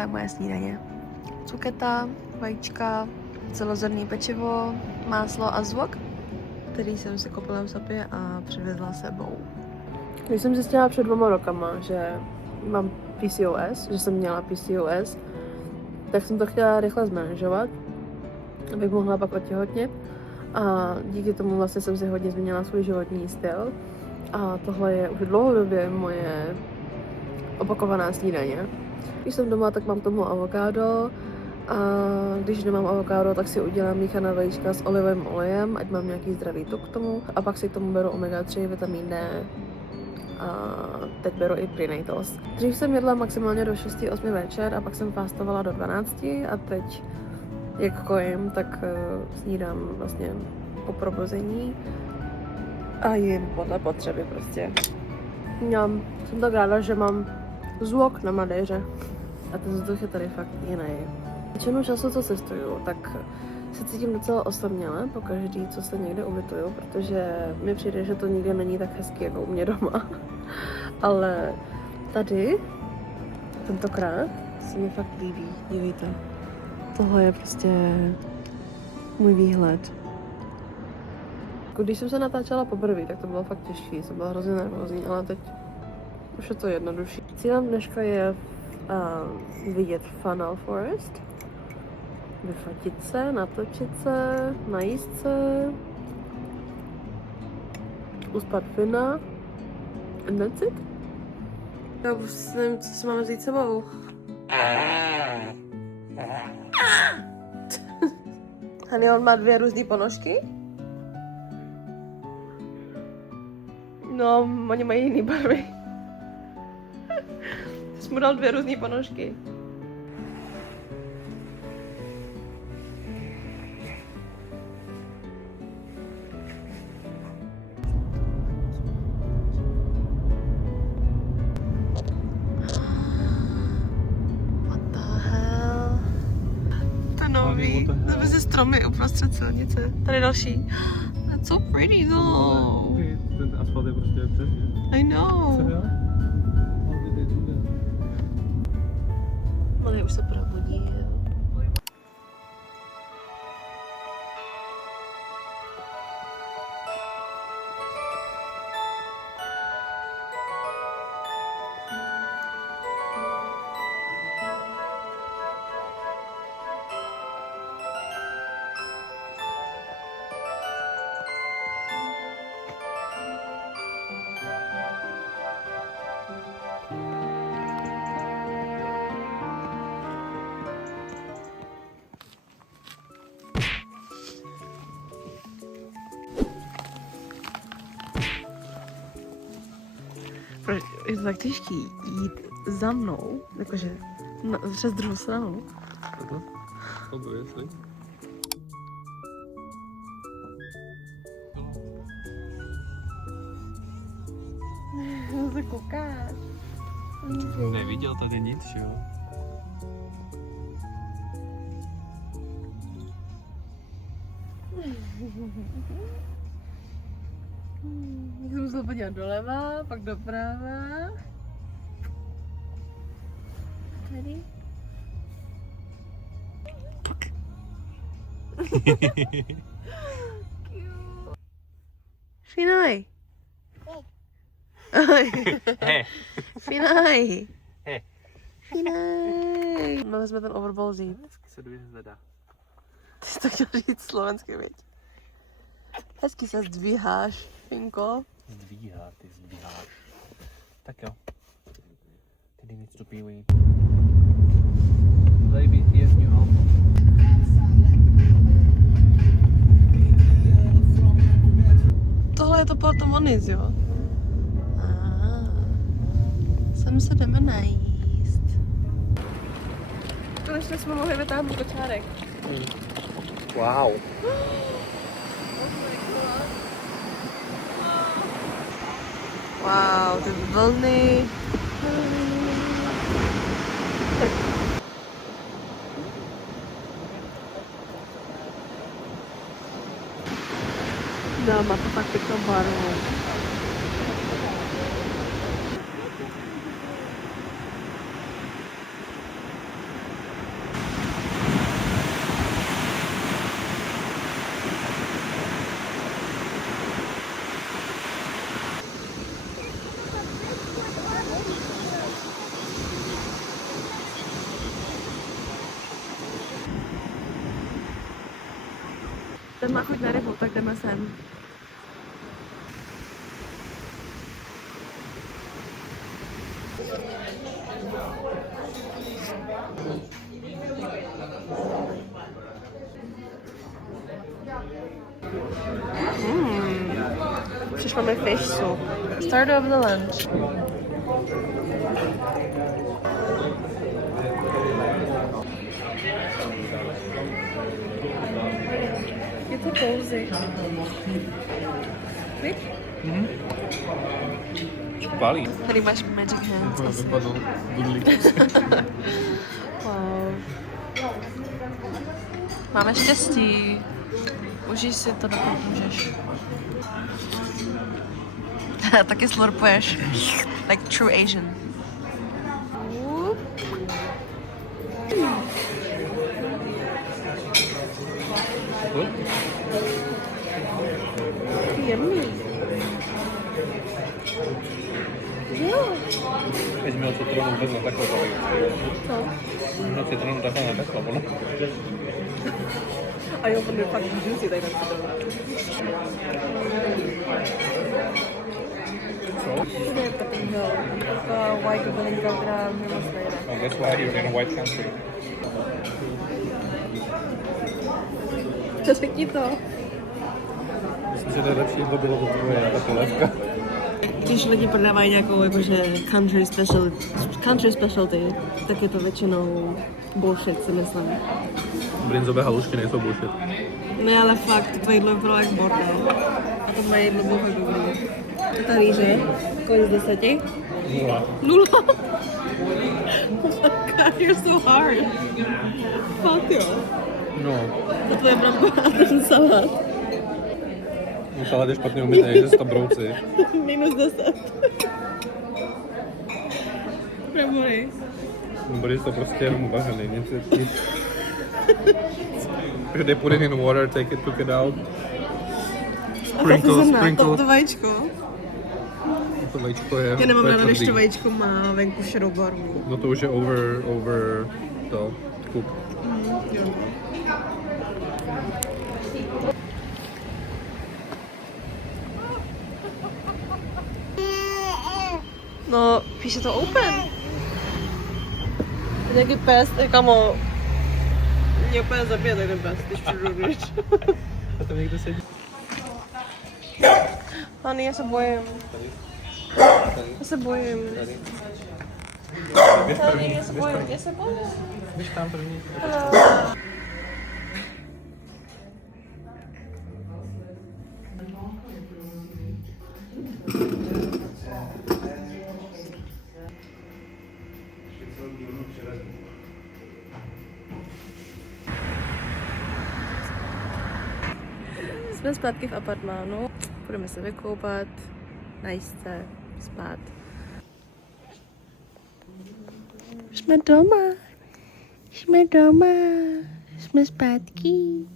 je moje snídaně. Cuketa, vajíčka, celozrnný pečivo, máslo a zvok, který jsem si koupila v Sapě a přivezla sebou. Když jsem zjistila před 2 rokama, že mám PCOS, že jsem měla PCOS, tak jsem to chtěla rychle zmanažovat, abych mohla pak otěhotnět. A díky tomu vlastně jsem si hodně změnila svůj životní styl. A tohle je už dlouhodobě moje opakovaná snídaně. Když jsem doma, tak mám k tomu avokádo. A když nemám avokádo, tak si udělám míchaná vajíčka s olivovým olejem, ať mám nějaký zdravý tuk k tomu. A pak si k tomu beru omega-3, vitamin D. A teď beru i prenatals. Dřív jsem jedla maximálně do 6-8 večer a pak jsem fastovala do 12 a teď jak kojím, tak snídám vlastně po probuzení a jim podle potřeby prostě. Jsem tak ráda, že mám zvuk na Madeiře a ten vzduch je tady fakt jiný. Většinu času, co cestuju, tak se cítím docela osaměle pokaždý, co se někde ubytuju, protože mi přijde, že to nikdy není tak hezky jako u mě doma. Ale tady, tentokrát, se mi fakt líbí, dívejte. Tohle je prostě můj výhled. Když jsem se natáčela poprvé, tak to bylo fakt těžké, jsem byla hrozně nervózní, ale teď už je to jednodušší. Cílem dneška je vidět Funnel Forest, vyfotit se, natočit se, najíst se, uspat Fina, and that's it. Já už nevím, co si máme vzít sebou. Hani, on má 2 různé ponožky. No, oni mají jiný barvy. Ty jsi mu dal 2 různé ponožky. Mezi stromy uprostřed silnice. Tady další. That's so pretty though. Ten asfalt je prostě přesně. I know. Ale už se probudí. Je to tak těžký jít za mnou, jakože přes druhou stranu. Obviously. No se koukáš. Neviděl tady nic, jo? Jsem musel podívat doleva, pak doprava. Tady. Finaj. Finaj. Finaj. Máme jsme ten overball vzít. Hezky se dvihzvedá. Ty jsi to chtěl říct slovensky, viď? Hezky se zdvíháš, Finko. Ty zdvíháš. Tak jo. Tady mi vstupí. Baby, here's new album. Tohle je to Porto Moniz, jo? Sem se jdeme najíst. Konečně jsme mohli vytáhnout kočárek. Wow. Wow, ty vlny. No, má to fakt pěknou barvu. Ten má chuť na rybu, tak jdeme sem. Přišlo mi fish soup. Start of the lunch. Je to cozy. Víš? Pálí. Tady máš magic hands. Asi. Vypadl budlík. Wow. Máme štěstí. Užij si to, dokud můžeš. Taky slurpuješ. Like true Asian. Jemný. Jo. Teď měl citronu vůbec na takhle tady. Co? Měl citronu takhle na takhle, podle. A jo, on je fakt juicy tady na Co? to je takovýho. Taková white bylinka, která mě moc nejde. Oh, that's why you're in a white country. Řekni to. Myslím, že nejlepší jídlo bylo to tvoje, ta polévka. Když lidi prodávají nějakou jakože country specialty, tak je to většinou bullshit, si myslím. Brinzové halušky nejsou bullshit. Ne, ale fakt, to jídlo bylo jak bordel. A to moje jídlo bylo fakt dobrý. Ta rýže, kolik z 10? 0. 0. God, you're so hard. Fakt jo. No. A tvoje brambola a ten salát. Salát je špatně umytý, že tam brouci. Minus 10. Neboj. Bude to prostě jenom uvařený, nic. Because they put it in water, took it out. Sprinkle. To vajíčko. To vajíčko je... Já nemám to je ráda, když tvrdý. to vajíčko má venku šedou barvu. No to už je over to cook. Jo. No, píše to open. Nějaký pes, kamo. Mě úplně zabije ten pes, když přijdu víš. A tam někdo sedí. Honey, já se bojím. Já se bojím. Tady. Honey, já se bojím. Já se bojím. Běž tam první. Jsme zpátky v apartmánu. Budeme se vykoupat, najíst se, spát. Jsme doma. Jsme doma. Jsme zpátky.